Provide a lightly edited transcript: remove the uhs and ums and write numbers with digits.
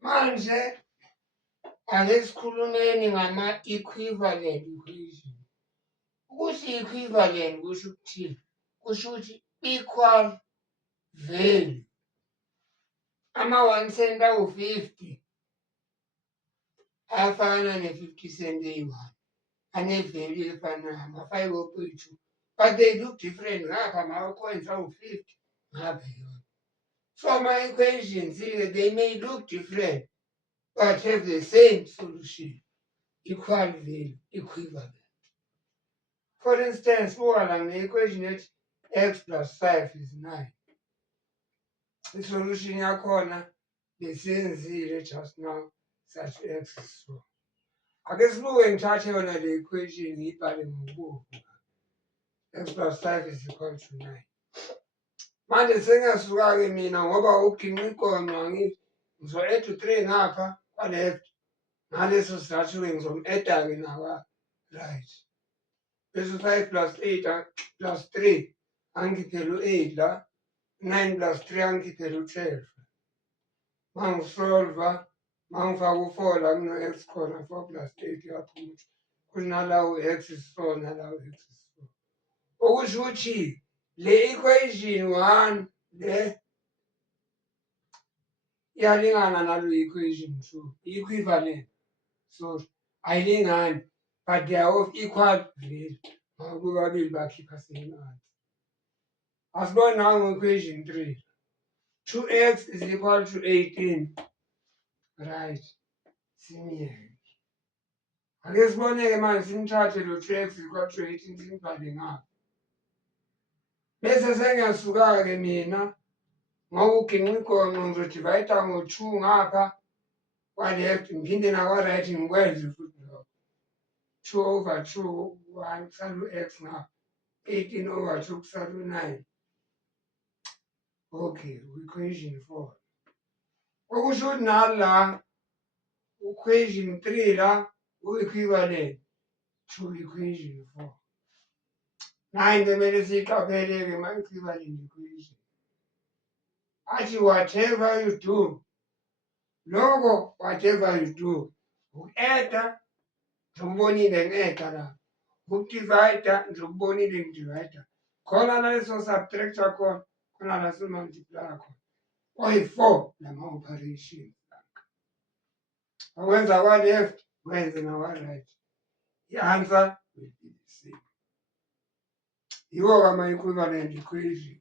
Manje ake sikhulumeni ngama-equivalent equation. Ukuthi equivalent kusho ukuthini? Kusho ukuthi equal value. Ama-1 cent awu-50 ayafana ne-50 cent eyi-1. Ane-value efanayo, ama-5.2. But they look different. Ngapha ama-coins awu-50, ngapha yona. So ama-equations, they may look different, but have the same solution. Equal value, equivalent. For instance, le-equation ethi x plus 5 is 9. I-solution yakhona besiyenzile just now, sathi x is 4. Ake sibuke ngithathe yona le equation ngiyibhale ngobuso. X plus 5 is equal to 9. Manje sengiyasuka-ke mina ngoba uginqigonqo angithi ngizo-add u-3 ngapha kwa-left. Ngaleso sizathu-ke ngizomu-add-a-ke nakwa right. Bese 5 plus 8 plus 3 angikhiphela u-8 la. 9 plus 3 angikhiphela u-12. Mangisolva, mangifaka u-4 la kuno-x khona, 4 plus 8 yaphuma. Kunala u-x is 4, nala u-x is 4. Okusho ukuthi le equation 1 le iyalingana nalo equation 2. Equivalent. So ayilingani, but they are of equal value. Bobabili bakhipha same answer. Asibone nawo equation 3. 2x is equal to 18. Right. Simiyeke. Ake sibone-ke manje simthathe lo 2x is equal to 18 simbhale ngapha. Bese sengiyasuka-ke mina ngoba uginqigonqo ngizodivayida ngo-2 ngapha kwa-left ngiphinde nakwa-right ngikwenze futhi lokho. 2 over 2, 1 kusala u-x ngapha. 18 over 2 kusala u-9. Okay, equation 4. Okusho ukuthi nala equation 3 la u-equivalent to equation 4. Nayi kumele siyiqaphele-ke ma-equivalent equation. Athi whatever you do, loko whatever you do, uku-add-a ngizokubonile ngi-add-a la. Ukudivayida ngizokubonile ngidivayida. Khona naleso subtractor khona, khona la si-multiply khona. Oyi-4 lama-operations. Ukwenza kwa-left, wenze nakwa-right. I-answer will be the same. Yiwo-ke ama-equivalent equation.